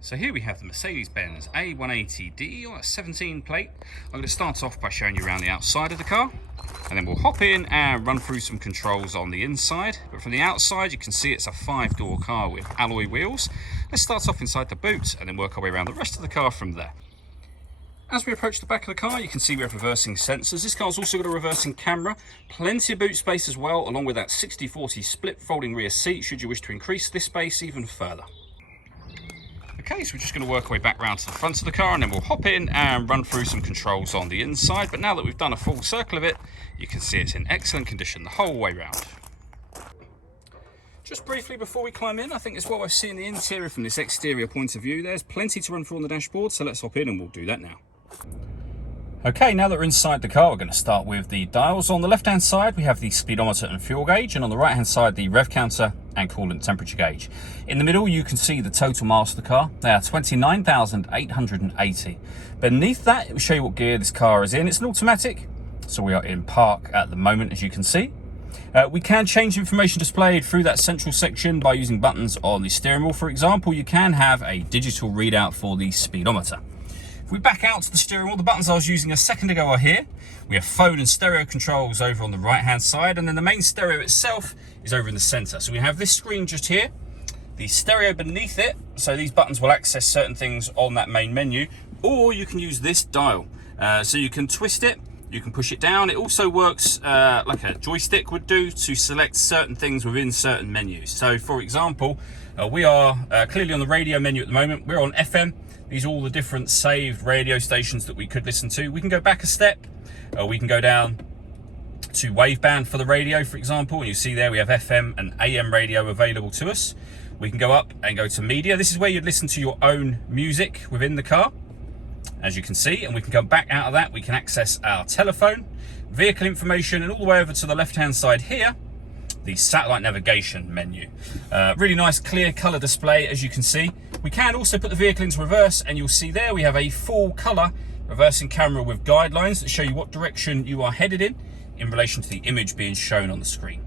So here we have the Mercedes-Benz A180d on a 17 plate. I'm going to start off by showing you around the outside of the car, and then we'll hop in and run through some controls on the inside. But from the outside you can see it's a 5-door car with alloy wheels. Let's start off inside the boot and then work our way around the rest of the car from there. As we approach the back of the car, you can see we have reversing sensors. This car's also got a reversing camera, plenty of boot space as well, along with that 60/40 split folding rear seat should you wish to increase this space even further. Okay, so we're just going to work our way back round to the front of the car and then we'll hop in and run through some controls on the inside. But now that we've done a full circle of it, you can see it's in excellent condition the whole way round. Just briefly before we climb in, I think it's what we're seeing the interior from this exterior point of view. There's plenty to run through on the dashboard, so let's hop in and we'll do that now. Okay, now that we're inside the car, we're going to start with the dials. On the left-hand side, we have the speedometer and fuel gauge, and on the right-hand side, the rev counter and coolant temperature gauge. In the middle, you can see the total miles of the car. They are 29,880. Beneath that, it will show you what gear this car is in. It's an automatic, so we are in park at the moment, as you can see. We can change information displayed through that central section by using buttons on the steering wheel. For example, you can have a digital readout for the speedometer. If we back out to the steering wheel, the buttons I was using a second ago are here. We have phone and stereo controls over on the right hand side, and then the main stereo itself is over in the center. So we have this screen just here, the stereo beneath it, so these buttons will access certain things on that main menu, or you can use this dial. So you can twist it, you can push it down. It also works like a joystick would do to select certain things within certain menus. So for example, we are clearly on the radio menu at the moment. We're on FM. These are all the different saved radio stations that we could listen to. We can go back a step, we can go down to waveband for the radio, for example, and you see there we have FM and AM radio available to us. We can go up and go to media. This is where you'd listen to your own music within the car, as you can see, and we can go back out of that. We can access our telephone, vehicle information, and all the way over to the left-hand side here, the satellite navigation menu. Really nice clear color display, as you can see. We can also put the vehicle into reverse, and you'll see there we have a full color reversing camera with guidelines that show you what direction you are headed in relation to the image being shown on the screen.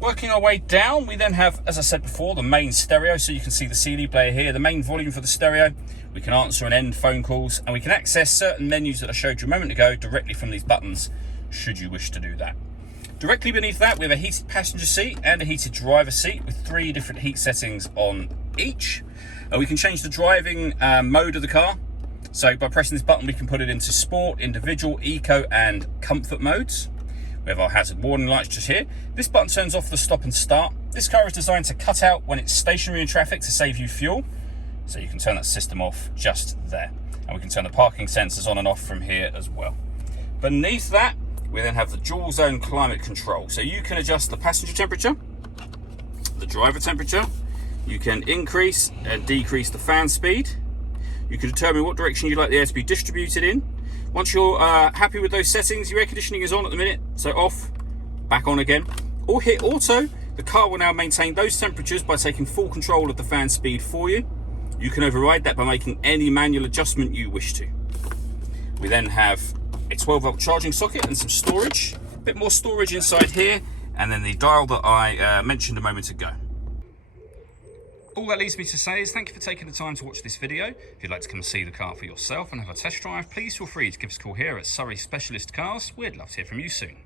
Working our way down, we then have, as I said before, the main stereo. So you can see the CD player here, the main volume for the stereo. We can answer and end phone calls, and we can access certain menus that I showed you a moment ago directly from these buttons, should you wish to do that. Directly beneath that, we have a heated passenger seat and a heated driver seat with 3 different heat settings on each. We can change the driving mode of the car. So by pressing this button, we can put it into sport, individual, eco, and comfort modes. We have our hazard warning lights just here. This button turns off the stop and start. This car is designed to cut out when it's stationary in traffic to save you fuel. So you can turn that system off just there. And we can turn the parking sensors on and off from here as well. Beneath that, we then have the dual zone climate control. So you can adjust the passenger temperature, the driver temperature. You can increase and decrease the fan speed. You can determine what direction you'd like the air to be distributed in. Once you're happy with those settings, your air conditioning is on at the minute, so off, back on again. Or hit auto. The car will now maintain those temperatures by taking full control of the fan speed for you. You can override that by making any manual adjustment you wish to. We then have a 12-volt charging socket and some storage. A bit more storage inside here, and then the dial that I mentioned a moment ago. All that leaves me to say is thank you for taking the time to watch this video. If you'd like to come and see the car for yourself and have a test drive, please feel free to give us a call here at Surrey Specialist Cars. We'd love to hear from you soon.